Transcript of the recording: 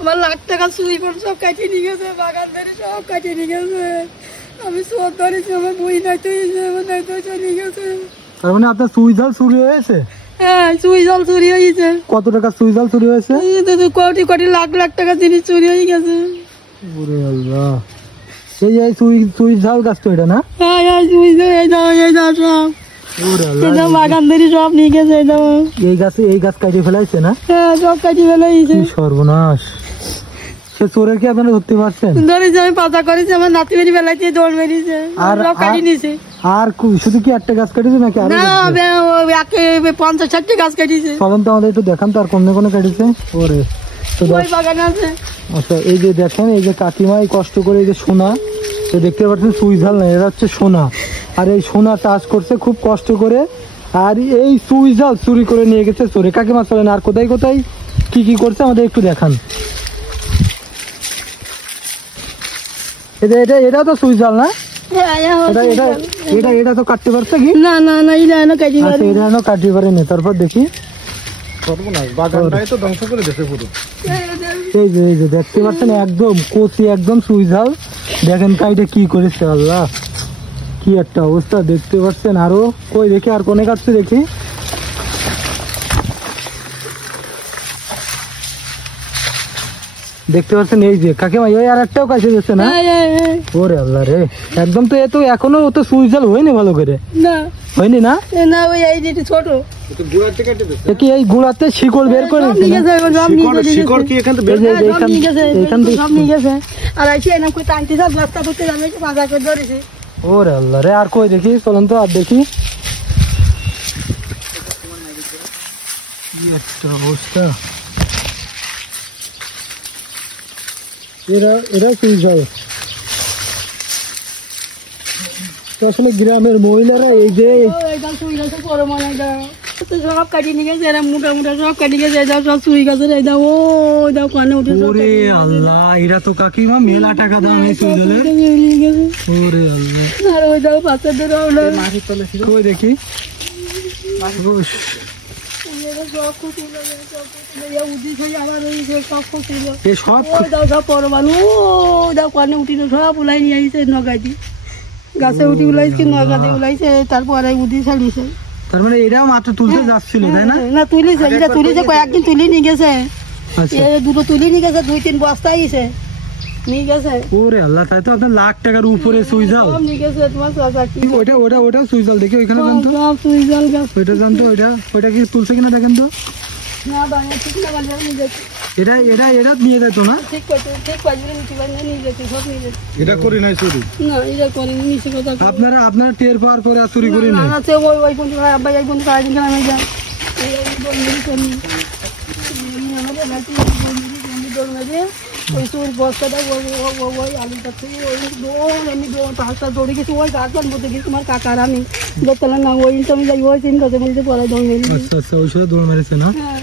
আমার লাখ টাকা চুরি করে সব কাটিয়ে নিয়ে গেছে, বাগান ধরে সব কাটিয়ে নিয়ে গেছে। আমি চোর ধরেছি, আমার বই নাই তো চলে গেছে। তার মানে আপনার সুইজাল চুরি হয়েছে? হ্যাঁ, সুইজাল চুরি হয়েছে। কত টাকা সুইজাল চুরি হয়েছে? কোটি কোটি লাখ লাখ টাকা জিনিস চুরি হয়ে গেছে। ওরে আল্লাহ, এই সুইজাল গাছ তো এটা না? হ্যাঁ, সুইজাল এই দাও সব। ওরে আল্লাহ, বাগান ধরে সব নিয়ে গেছে। এই গাছ কাটিয়ে ফেলাইছে না? হ্যাঁ, সব কাটিয়ে ফেলাইছে। সর্বনাশ। সে চোরের কি আপনারা ধরতে পারছেন? ধরেছি, আমি পাতা করেছি, আমার নাতি বেরি ফেলাইছে, দৌড় মেরেছে, সব কাটিয়ে নিয়েছে। আর শুধু কি একটা গাছ কাটিয়েছে নাকি? না, 50-60টি গাছ কাটিয়েছে। চলেন তো আমাদের একটু দেখান তো আর কোন কোন কাটিয়েছে। ওরে বাগান আছে। আচ্ছা, এই যে দেখেন, এই যে কাকিমা এই কষ্ট করে এই যে সোনা, তো দেখতে পাচ্ছেন সুইজাল না, এটা হচ্ছে সোনা। আর এই সোনা চাষ করছে খুব কষ্ট করে, আর এই সুইজাল চুরি করে নিয়ে গেছে চোরে। কাকিমা চলেন আর কোথায় কোথায় কি কি করছে আমাদের একটু দেখান। এটা তো সুইজাল না? এটা তো কাটতে পারছে কি? না, এটা কাটতে পারেনি। তারপর দেখি, এই যে দেখতে পাচ্ছেন একদম কচি একদম সুইজাল। দেখেন কাইটা কি করেছে, আল্লাহ কি একটা অবস্থা দেখতে পাচ্ছেন। আরো কই দেখি, আর কোনে কাটছে দেখি। দেখতে পাচ্ছেন এই যে কাকিমা, এই আর একটাও কাছে যাচ্ছে না? ওরে আল্লাহ রে, একদম তো এত এখনো ও তো সুইজাল হয়নি ভালো করে, হয়নি না? ছোট কি এই গুড়াতে শিকড় বের করে ওরে আল্লাহ রে। আর কই দেখি, চলেন তো আর দেখি। একটা অবস্থা, এরা সুইজাল। আসলে গ্রামের মহিলারা এই যে সব কাটিয়ে নিয়ে গেছে, এরা মোটা মোটা সব কাটিয়ে গেছে, সব চুরি গেছে। কানে উঠে আল্লাহ, এরা তো কাকিমা মেলা টাকা দাম এই সুইজালের। ওরে আল্লাহ, আর ওই দাও বাচ্চাদের কই দেখি। গাছে উঠি উলাইছে, নগাতে উলাইছে, তারপরে উঠি ছাড়িয়েছে। তার মানে এটাও মাত্র তুলতে যাচ্ছিল, তাই না? না, তুলিছে, এটা তুলিছে, কয়েকদিন তুলি নিয়ে গেছে। দুটো তুলি নিয়ে গেছে, 2-3 বস্তা আইছে নিয়ে গেছে। ওরে আল্লাহ, তাই তো আপনার লাখ টাকার উপরে সুইজাল নিয়ে গেছে। তোমার ওটা সুইজাল দেখি ওইখানে জানতো সুইজাল গাছ, ওইটা জানতো, ওইটা কি তুলছে কিনা দেখেন তো। না, ঠিক না, নিয়ে গেছে। এটা নিয়ে যেত না? ঠিক করতে নিয়ে যেতে, সব নিয়ে যেতে। এটা করি নাই চুরি? না, এটা করিনি, মিশে কথা। আপনারা টের পাওয়ার পরে আর চুরি করি না? না, ওই বন্ধু ভাই, আব্বাই এক বন্ধু সারাদিন খেলা আমি যাই, ওই চুর বস্তাটা ওই আলু পাচ্ছে, ওই এমনি পাঁচটা দৌড়ে গেছি, ওই গাছ বলতে গেছি তোমার কাকার আমি দোতলা না, ওই আমি যাই, ওই চিন্তা বলতে পড়াই দৌড় মেরে। আচ্ছা, ওই সাথে দৌড় মেরেছে না? হ্যাঁ।